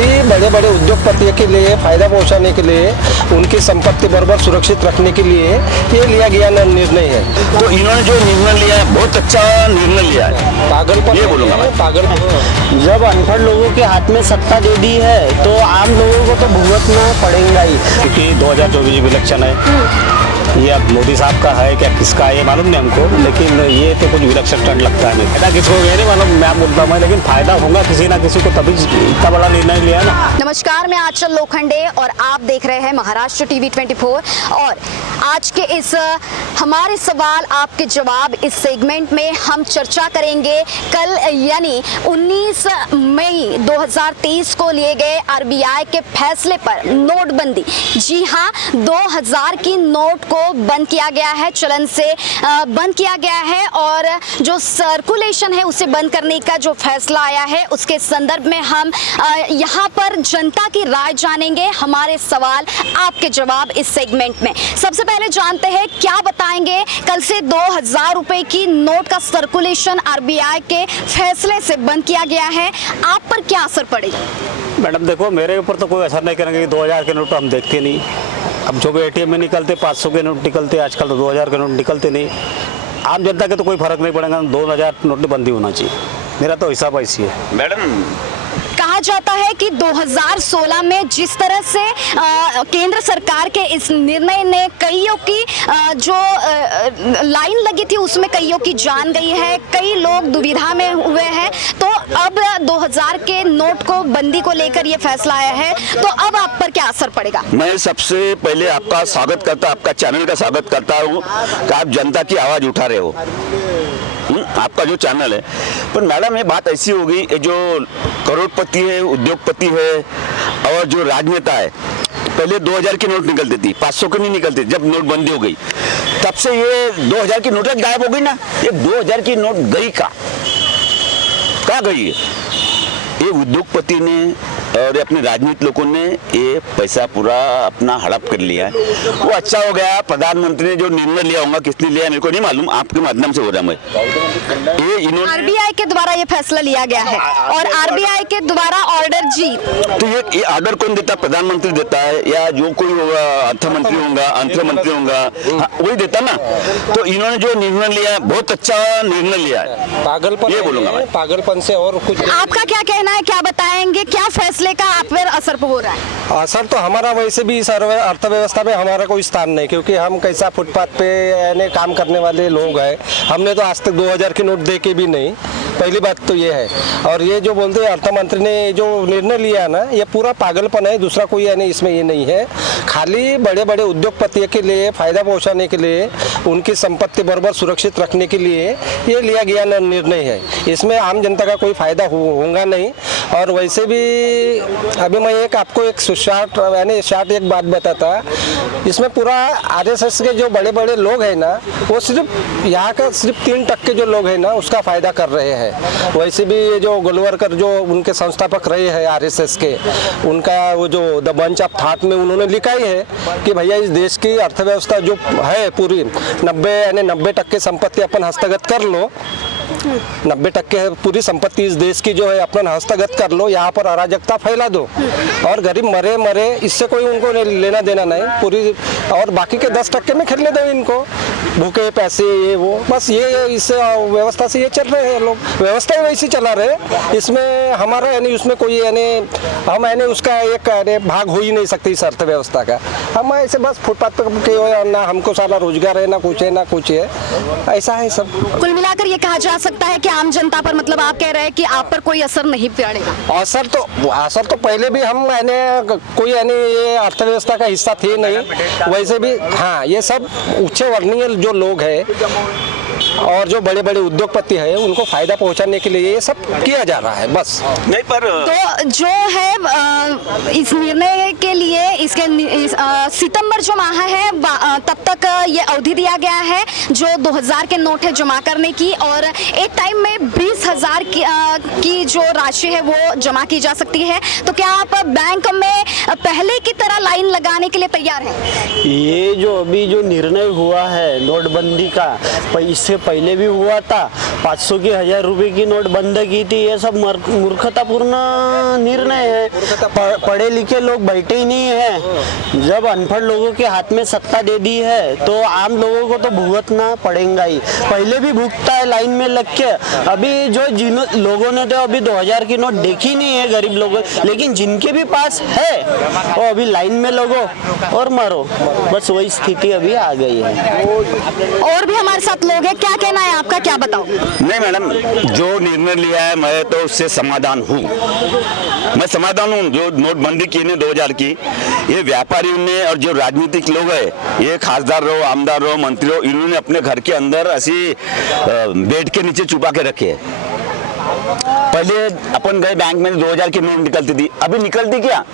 खाली बड़े बड़े उद्योगपतियों के लिए फायदा पहुंचाने के लिए, उनकी संपत्ति बराबर सुरक्षित रखने के लिए ये लिया गया निर्णय है। तो इन्होंने जो निर्णय लिया है बहुत अच्छा निर्णय लिया है। पागलपन ये बोलूंगा मैं। पागल जब अनपढ़ लोगों के हाथ में सत्ता दे दी है तो आम लोगों को तो भुगतना पड़ेगा ही। क्योंकि 2024 इलेक्शन है, ये अब मोदी साहब का है क्या किसका है ये मालूम नहीं हमको, लेकिन ये तो कुछ विलक्षण ट्रेंड लगता है। फायदा किसको ये नहीं मालूम, मैं बोलता हूँ, लेकिन फायदा होगा किसी ना किसी को, तभी इतना बड़ा निर्णय लिया ना। नमस्कार, मैं आंचल लोखंडे और आप देख रहे हैं महाराष्ट्र टीवी 24। और आज के इस हमारे सवाल आपके जवाब इस सेगमेंट में हम चर्चा करेंगे कल यानी 19 मई 2023 को लिए गए आरबीआई के फैसले पर नोटबंदी। जी हाँ, 2000 की नोट को बंद किया गया है, चलन से बंद किया गया है और जो सर्कुलेशन है उसे बंद करने का जो फैसला आया है उसके संदर्भ में हम यहाँ पर जनता की राय जानेंगे। हमारे सवाल आपके जवाब इस सेगमेंट में। सबसे पहले जानते हैं क्या बताएंगे, कल से 2000 रुपए की नोट का सर्कुलेशन आरबीआई के फैसले से बंद किया गया है, आप पर क्या असर पड़ेगा? मैडम देखो, मेरे ऊपर तो कोई असर नहीं करेंगे। 2000 के नोट हम देखते नहीं। अब जो भी एटीएम में निकलते 500 के नोट निकलते, आजकल तो 2000 के नोट निकलते नहीं। आम जनता के तो कोई फर्क नहीं पड़ेगा, 2000 नोट बंदी होना चाहिए। मेरा तो हिसाब ऐसी है। मैडम कहा जाता है कि 2016 में जिस तरह से केंद्र सरकार के इस निर्णय ने कईयों की जो लाइन लगी थी उसमें कईयों की जान गई है, कई लोग दुविधा में हुए हैं। तो अब 2000 के नोट को बंदी को लेकर ये फैसला आया है, तो अब आप पर क्या असर पड़ेगा? मैं सबसे पहले आपका स्वागत करता, आपका चैनल का स्वागत करता हूँ कि आप जनता की आवाज उठा रहे हो, आपका जो चैनल है। पर मैडम ये बात ऐसी होगी, ये जो करोड़पति है, उद्योगपति है और जो राजनेता है, पहले 2000 की नोट निकलती थी, 500 की नहीं निकलती। जब नोटबंदी हो गई तब से ये 2000 की नोट गायब हो गई ना। ये 2000 की नोट गई कहाँ गई है? ये उद्योगपति ने और अपने राजनीतिक लोगों ने ये पैसा पूरा अपना हड़प कर लिया है। वो अच्छा हो गया, प्रधानमंत्री ने जो निर्णय लिया होगा, किसने लिया मेरे को नहीं मालूम, आपके माध्यम से हो रहा है। ये इन्होंने आरबीआई के द्वारा ये फैसला लिया गया है और आरबीआई के द्वारा ऑर्डर जी। तो ये ऑर्डर कौन देता? प्रधानमंत्री देता है या जो कोई होगा, अर्थमंत्री होगा, अंतरमंत्री होगा, वही देता ना। तो इन्होंने जो निर्णय लिया है बहुत अच्छा निर्णय लिया है। पागलपन, ये बोलूंगा मैं। पागलपन से और कुछ। आपका क्या कहना है, क्या बताएंगे, क्या फैसले का आप पर असर हो रहा है? असर तो हमारा वैसे भी इस अर्थव्यवस्था में हमारा कोई स्थान नहीं, क्योंकि हम कैसा फुटपाथ पे यानी काम करने वाले लोग हैं। हमने तो आज तक 2000 की नोट देखे भी नहीं, पहली बात तो ये है। और ये जो बोलते हैं अर्थमंत्री ने जो निर्णय लिया ना, ये पूरा पागलपन है, दूसरा कोई यानी इसमें ये नहीं है। खाली बड़े बड़े उद्योगपतियों के लिए फायदा पहुंचाने के लिए, उनकी संपत्ति बराबर सुरक्षित रखने के लिए ये लिया गया निर्णय है। इसमें आम जनता का कोई फायदा होगा नहीं। और वैसे भी अभी मैं आपको एक शार्ट एक बात बताता, इसमें पूरा आरएसएस के जो बड़े बड़े लोग हैं ना, वो सिर्फ यहाँ का सिर्फ 3% जो लोग हैं ना उसका फायदा कर रहे हैं। वैसे भी ये जो गोलवरकर जो उनके संस्थापक रहे हैं आरएसएस के, उनका वो जो द बंच ऑफ थॉट में उन्होंने लिखा ही है कि भैया इस देश की अर्थव्यवस्था जो है पूरी 90% संपत्ति अपन हस्तगत कर लो, 90% पूरी संपत्ति इस देश की जो है अपना हस्तगत कर लो, यहाँ पर अराजकता फैला दो और गरीब मरे, इससे कोई उनको लेना देना नहीं पूरी। और बाकी के 10% में खेलने दो इनको, भूखे पैसे ये वो, बस ये इस व्यवस्था से ये चल रहे हैं लोग, व्यवस्था ही वैसी चला रहे। इसमें हमारा यानी उसमें कोई यानी हम यानी उसका एक भाग हो ही नहीं सकती इस अर्थव्यवस्था का। हम ऐसे बस फुटपाथ पर ना हमको सारा रोजगार है, ना कुछ है, ऐसा है सब। कुल मिलाकर ये कहा जा सकता है कि आम जनता पर, मतलब आप कह रहे हैं कि आप पर कोई असर नहीं पड़ेगा? असर तो पहले भी हम कोई ये अर्थव्यवस्था का हिस्सा थे नहीं। वैसे भी हाँ, ये सब उच्च वर्णीय जो लोग हैं और जो बड़े बड़े उद्योगपति हैं उनको फायदा पहुंचाने के लिए ये सब किया जा रहा है, बस। नहीं पर तो जो है इस निर्णय के लिए सितंबर जो माह है तब तक ये अवधि दिया गया है जो 2000 के नोट है जमा करने की, और एक टाइम में 20,000 की जो राशि है वो जमा की जा सकती है। तो क्या आप बैंक में पहले की तरह लाइन लगाने के लिए तैयार हैं? ये जो अभी जो निर्णय हुआ है नोटबंदी का, इससे पहले भी हुआ था, 500 की 1000 रुपए की नोट बंद की थी। ये सब मूर्खतापूर्ण निर्णय है। पढ़े लिखे लोग बैठे ही नहीं है। जब अनपढ़ लोगों के हाथ में सत्ता दे दी है तो आम लोगों को तो भुगतना पड़ेगा ही। पहले भी भुगता है लाइन में लग के। अभी जो जिन लोगों ने तो अभी 2000 की नोट देखी नहीं है, गरीब लोग, लेकिन जिनके भी पास है वो अभी लाइन में लगो और मरो, बस वही स्थिति अभी आ गई है। और भी हमारे साथ लोग हैं, क्या कहना है आपका, क्या बताओ? नहीं मैडम, जो निर्णय लिया है मैं तो उससे समाधान हूँ। मैं समाधान हूँ। जो नोटबंदी की ने 2000 की, ये व्यापारियों ने और जो राजनीतिक लोग है, ये खासदार रहो, आमदार रहो, मंत्री रहो, इन्होंने अपने घर के अंदर ऐसी बेड के नीचे छुपा के रखे है। पहले अपन गए बैंक में 2000 की नोट निकलती थी, अभी निकलती क्या?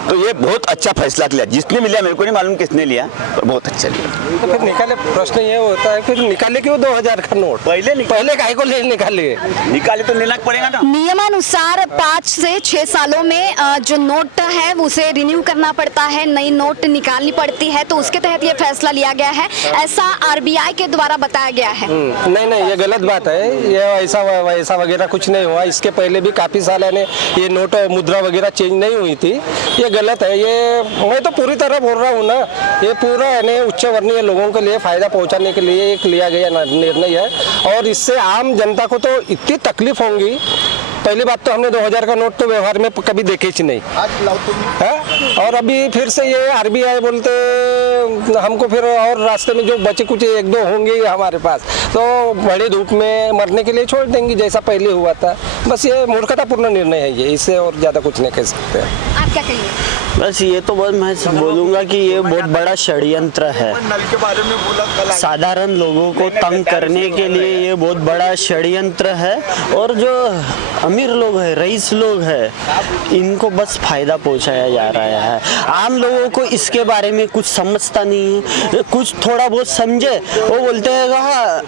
तो ये बहुत अच्छा फैसला लिया जिसने लिया, मेरे को नहीं मालूम किसने लिया, पर बहुत अच्छा लिया। तो फिर निकाले, प्रश्न ये होता है फिर निकाले क्यों 2000 का नोट? पहले काहे को ले निकाले तो लेना पड़ेगा ना। नियमानुसार 5 से 6 सालों में जो नोट है उसे रिन्यू करना पड़ता है, नई नोट निकालनी पड़ती है, तो उसके तहत ये फैसला लिया गया है, ऐसा आरबीआई के द्वारा बताया गया है। नहीं, ये गलत बात है। ये ऐसा वगैरह कुछ नहीं हुआ। इसके पहले भी काफी साल यानी ये नोट मुद्रा वगैरह चेंज नहीं हुई थी। ये गलत है। ये मैं तो पूरी तरह बोल रहा हूँ ना, ये पूरा यानी उच्च वर्णीय लोगों के लिए फायदा पहुंचाने के लिए एक लिया गया निर्णय है, और इससे आम जनता को तो इतनी तकलीफ होंगी। पहली बात तो हमने 2000 का नोट तो व्यवहार में कभी देखे ही नहीं है, और अभी फिर से ये आरबीआई बोलते हमको फिर, और रास्ते में जो बचे कुछ 1-2 होंगे हमारे पास, तो बड़े धूप में मरने के लिए छोड़ देंगे जैसा पहले हुआ था। बस ये मूर्खतापूर्ण निर्णय है ये, इससे और ज़्यादा कुछ नहीं कह सकते। आप क्या कहेंगे? बस ये तो बस मैं बोलूँगा कि ये बहुत बड़ा षड्यंत्र है। साधारण लोगों को तंग करने के लिए ये बहुत बड़ा षड्यंत्र है, और जो अमीर लोग हैं, रईस लोग हैं, इनको बस फायदा पहुंचाया जा रहा है। आम लोगों को इसके बारे में कुछ समझता नहीं है। कुछ थोड़ा बहुत समझे वो बोलते हैं हाँ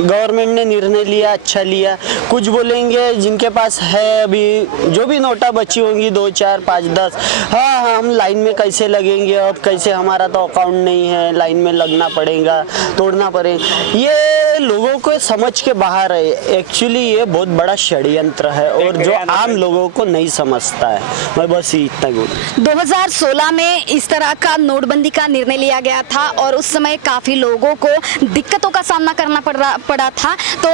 गवर्नमेंट ने निर्णय लिया, अच्छा लिया। कुछ बोलेंगे जिनके पास है अभी जो भी नोटा बची होंगी 2, 4, 5, 10, हाँ हम लाइन में कैसे लगेंगे, अब कैसे, हमारा तो अकाउंट नहीं है, लाइन में लगना पड़ेगा, तोड़ना पड़ेगा। ये लोगों को समझ के बाहर है। एक्चुअली ये बहुत बड़ा षड्यंत्र है, और जो आम लोगों को नहीं समझता है। मैं बस इतना बोलूँ। 2016 में इस तरह का नोटबंदी का निर्णय लिया गया था, और उस समय काफी लोगों को दिक्कतों का सामना करना पड़ा था। तो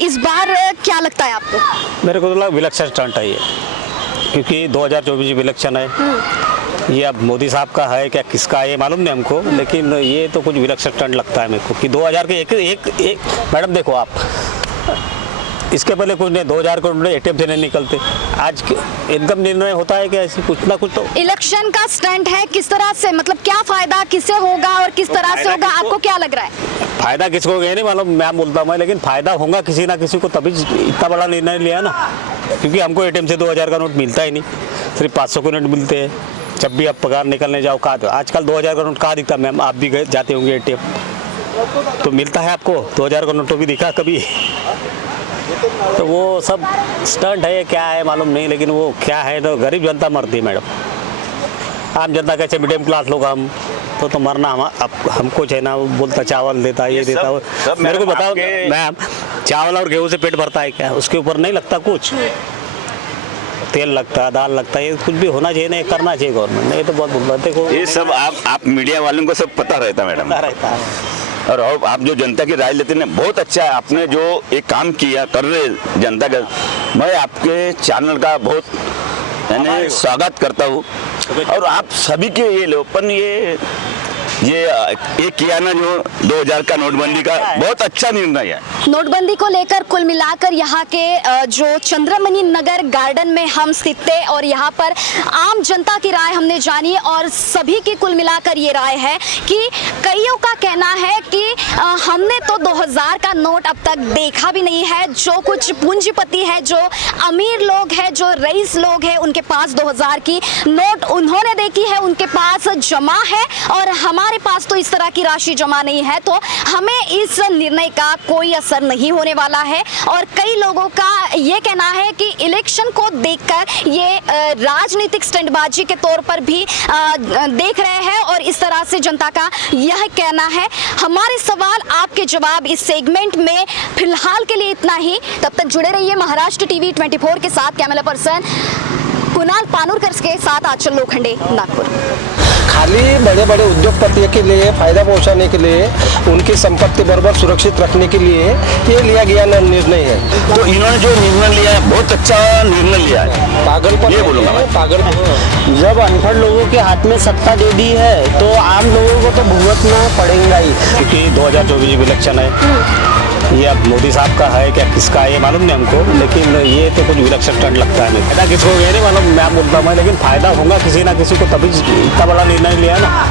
इस बार क्या लगता है आपको? मेरे को तो लगा विलक्षण स्टंट है ये, क्योंकि 2024 इलेक्शन है। ये अब मोदी साहब का है क्या किसका है ये मालूम नहीं हमको, लेकिन ये तो कुछ विलक्षण स्टंट लगता है मेरे को कि 2000 के एक मैडम देखो आप, इसके पहले कुछ नहीं, 2000 करोड़ एटीएम से नहीं निकलते। आज इनकम निर्णय होता है कि ऐसी कुछ ना कुछ तो इलेक्शन का स्टंट है। किस तरह से, मतलब क्या फायदा किससे होगा और किस तरह से होगा, आपको क्या लग रहा है? फायदा किसको होगा नहीं मालूम, मैं बोलता हूँ, लेकिन फायदा होगा किसी ना किसी को, तभी इतना बड़ा निर्णय लिया ना। क्योंकि हमको एटीएम से 2000 का नोट मिलता ही नहीं, सिर्फ 500 के नोट मिलते हैं। जब भी आप पगार निकलने जाओ, कहाँ आजकल 2000 का नोट कहाँ दिखता? मैम आप भी गए जाते होंगे एटीएम, तो मिलता है आपको 2000 का नोट तो भी दिखा कभी? तो वो सब स्टंट है, क्या है मालूम नहीं, लेकिन वो क्या है तो गरीब जनता मरती है मैडम। आम जनता कैसे, मिडियम क्लास लोग हम तो मरना हमको चाहिए ना। वो बोलता चावल देता, ये देता, मेरे को बताओ मैम, चावल और गेहूं से पेट भरता है क्या? उसके ऊपर नहीं लगता कुछ, तेल लगता है, दाल लगता है, ये कुछ भी होना चाहिए, नहीं करना चाहिए गवर्नमेंट ने। ये तो बहुत देखो, ये सब आप मीडिया वालों को सब पता रहता मैडम, रहता है। और आप जो जनता की राय लेते हैं बहुत अच्छा है। आपने जो एक काम किया कर रहे जनता का, मैं आपके चैनल का बहुत स्वागत करता हूँ। और आप सभी के ये लोग, पर ये ये किया ना जो 2000 का नोटबंदी का बहुत अच्छा निर्णय है। नोटबंदी को लेकर कुल मिलाकर यहाँ के जो चंद्रमणि नगर गार्डन में हम स्थित थे और यहाँ पर आम जनता की राय हमने जानी और सभी की कुल मिलाकर ये राय है कि कईयों का कहना है कि हमने तो 2000 का नोट अब तक देखा भी नहीं है। जो कुछ पूंजीपति है, जो अमीर लोग हैं, जो रईस लोग हैं, उनके पास 2000 की नोट उन्होंने देखी है, उनके पास जमा है और हमारे पास तो इस तरह की राशि जमा नहीं है। तो हमें इस निर्णय का कोई असर नहीं होने वाला है और कई लोगों का ये कहना है कि इलेक्शन को देखकर ये राजनीतिक स्टंटबाजी के तौर पर भी देख रहे हैं और इस तरह से जनता का यह कहना है। हमारे सवाल आपके जवाब इस सेगमेंट में फिलहाल के लिए इतना ही। तब तक जुड़े रहिए महाराष्ट्र टीवी 24 के साथ। कैमरा पर्सन कुणाल पानुरकर के साथ आंचल लोखंडे, नागपुर। खाली बड़े बड़े उद्योगपतियों के लिए फायदा पहुंचाने के लिए, उनकी संपत्ति बराबर सुरक्षित रखने के लिए ये लिया गया निर्णय है। तो इन्होंने जो निर्णय लिया है बहुत अच्छा निर्णय लिया है। पागलपन ये बोलूंगा मैं। पागल जब अनपढ़ लोगों के हाथ में सत्ता दे दी है तो आम लोगों को तो भुगतना पड़ेगा ही। क्योंकि 2024 में इलेक्शन है, ये अब मोदी साहब का है क्या किसका है ये मालूम नहीं हमको, लेकिन ये तो कुछ विलक्षण स्टंट लगता है। फायदा किसको ये नहीं मालूम, मैं बोलता हूँ, लेकिन फायदा होगा किसी ना किसी को, तभी इतना बड़ा निर्णय लिया ना।